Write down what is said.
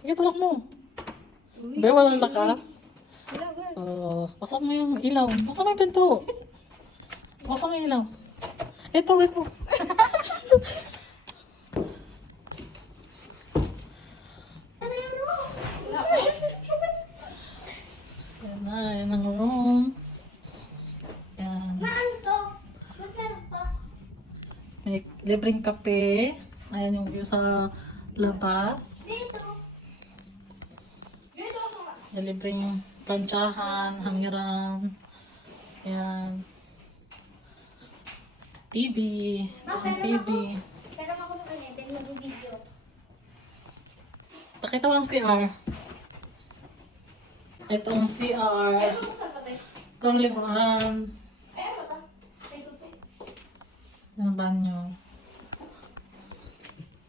Sige, tulak mo. Be, walang lakas. Buksan mo yung ilaw. Buksan mo yung pinto. Buksan mo yung ilaw. Ito. Yan ang room. Yan. May libreng kape. Ayan yung view sa labas. May libreng plantsahan, hangiran. Ayan. TV. Ang TV. Pero ako naman eh, dahil mag-video. Pakita mo ang CR. Ito ang CR. Ito ang liguan. Ay, ano ta? Ay, susi. Yan ang banyo.